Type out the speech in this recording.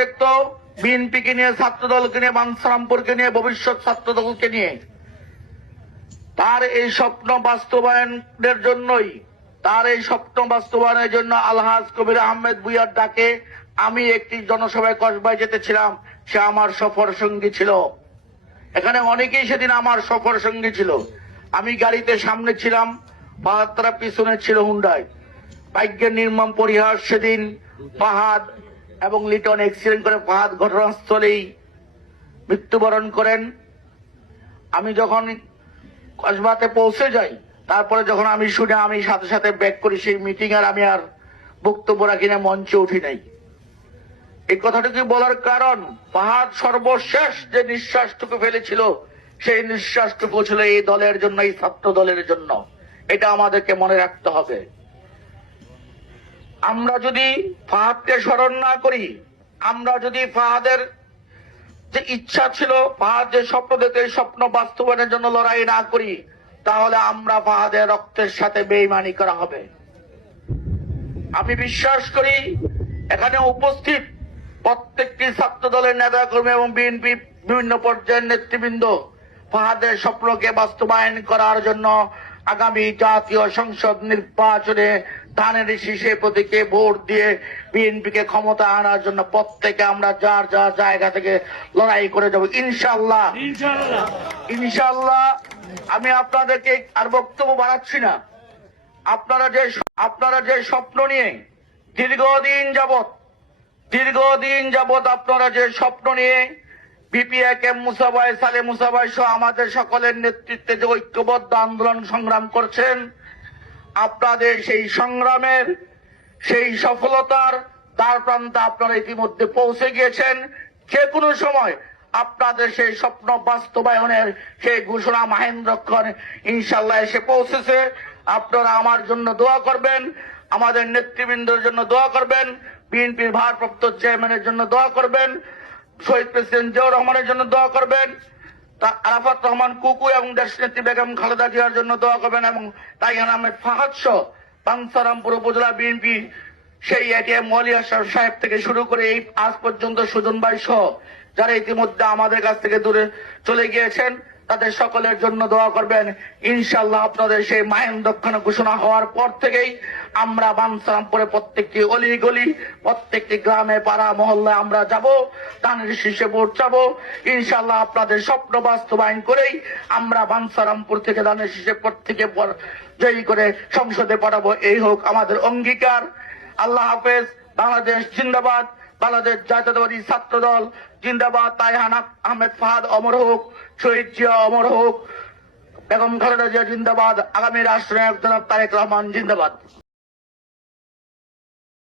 দেখতো বিএনপিকে নিয়ে ছাত্র দলকে নিয়ে বানসারামপুরকে নিয়ে, ভবিষ্যৎ ছাত্র দলকে নিয়ে। তার এই স্বপ্ন বাস্তবায়নের জন্যই, তার এই স্বপ্ন বাস্তবায়নের জন্য আলহাজ কবির আহমেদ বুইয়ার ডাকে আমি একটি জনসভায় কসবায় যেতেছিলাম, সে আমার সফর সঙ্গী ছিল। এখানে অনেকেই সেদিন আমার সফর সঙ্গী ছিল। আমি গাড়িতে সামনে ছিলাম পাহাড় পিছনে ছিল হুন্ডায় ভাগ্যের নির্মম পরিহার সেদিন পাহাদ এবং লিটন অ্যাক্সিডেন্ট করে পাহাদ ঘটনাস্থলেই মৃত্যুবরণ করেন। আমি যখন কসবাতে পৌঁছে যাই, তারপরে যখন আমি শুনে আমি সাথে সাথে ব্যাক করি, সেই মিটিং আর আমি আর বক্তব্য রাখি না, মঞ্চে উঠি নাই। এই কথাটুকু বলার কারণ? পাহাড় সর্বশেষ যে নিঃশ্বাসটুকু ফেলেছিল, সেই নিঃশ্বাসটুকু ছিল এই দলের জন্য এই ছাত্র দলের জন্য। এটা আমাদেরকে মনে রাখতে হবে। আমরা যদি ফাহাদকে স্মরণ না করি, আমরা যদি ফাহাদের যে ইচ্ছা ছিল, ফাহাদ যে স্বপ্ন দেখতে স্বপ্ন বাস্তবায়নের জন্য লড়াই না করি, তাহলে আমরা ফাহাদের রক্তের সাথে বেইমানি করা হবে। আমি বিশ্বাস করি, এখানে উপস্থিত প্রত্যেকটি ছাত্র দলের নেতা কর্মী এবং বিএনপি বিভিন্ন পর্যায়ের নেতৃবৃন্দ ফাহাদের স্বপ্নকে বাস্তবায়ন করার জন্য আগামী জাতীয় সংসদ নির্বাচনে ধানের শীষে প্রতীকে ভোট দিয়ে বিএনপিকে ক্ষমতা আনার জন্য প্রত্যেকে আমরা যার যার জায়গা থেকে লড়াই করে যাব। ইনশাল্লাহ ইনশাল্লাহ আমি আপনাদেরকে আর বক্তব্য বাড়াচ্ছি না। আপনারা যে আপনারা যে স্বপ্ন নিয়ে দীর্ঘদিন যাবত দীর্ঘদিন যাবত আপনারা যে স্বপ্ন নিয়ে বিপিএক এম মুসাবাই সালে মুসাবাই সহ আমাদের সকলের নেতৃত্বে যে ঐক্যবদ্ধ আন্দোলন সংগ্রাম করছেন আপনাদের সেই সংগ্রামের, সেই সফলতার তার প্রান্তে আপনারা ইতিমধ্যে পৌঁছে গিয়েছেন। যে কোনো সময় আপনাদের সেই স্বপ্ন বাস্তবায়নের সেই ঘোষণা মাহেন্দ্রক্ষণ ইনশাল্লাহ এসে পৌঁছেছে। আপনারা আমার জন্য দোয়া করবেন, আমাদের নেতৃবৃন্দের জন্য দোয়া করবেন, বিএনপির ভারপ্রাপ্ত চেয়ারম্যানের জন্য দোয়া করবেন, শহীদ প্রেসিডেন্ট জিয়াউর রহমানের জন্য দোয়া করবেন। তা আরাফাত রহমান কুকু এবং দেশনেত্রী বেগম খালেদা জিয়ার জন্য দোয়া করবেন এবং তাই আহমেদ ফাহাদ সহ বাংসারামপুর উপজেলা বিএনপি সেই এটিএম মলি সাহেব থেকে শুরু করে এই আজ পর্যন্ত সুজন ভাই সহ যারা ইতিমধ্যে আমাদের কাছ থেকে দূরে চলে গিয়েছেন। তাদের সকলের জন্য দোয়া করবেন। ইনশাল্লাহ আপনাদের সেই মায়ন দক্ষিণ ঘোষণা হওয়ার পর থেকেই আমরা বানসারামপুরে প্রত্যেকটি অলি গলি প্রত্যেকটি গ্রামে, পাড়া, মহল্লায় আমরা যাব দানের শীর্ষে ভোট ইনশাল্লাহ আপনাদের স্বপ্ন বাস্তবায়ন করেই আমরা বানসারামপুর থেকে দানের শীর্ষে প্রত্যেকে পর- জয়ী করে সংসদে পাঠাবো। এই হোক আমাদের অঙ্গীকার। আল্লাহ হাফেজ। বাংলাদেশ জিন্দাবাদ। বাংলাদেশ জাতীয়তাবাদী ছাত্র দল জিন্দাবাদ, তাইহান আহমেদ ফাহাদ অমর হোক, শহীদ জিয়া অমর হোক, বেগম খালেদা জিয়া জিন্দাবাদ, আগামী রাষ্ট্রনায়ক জনাব তারেক রহমান জিন্দাবাদ।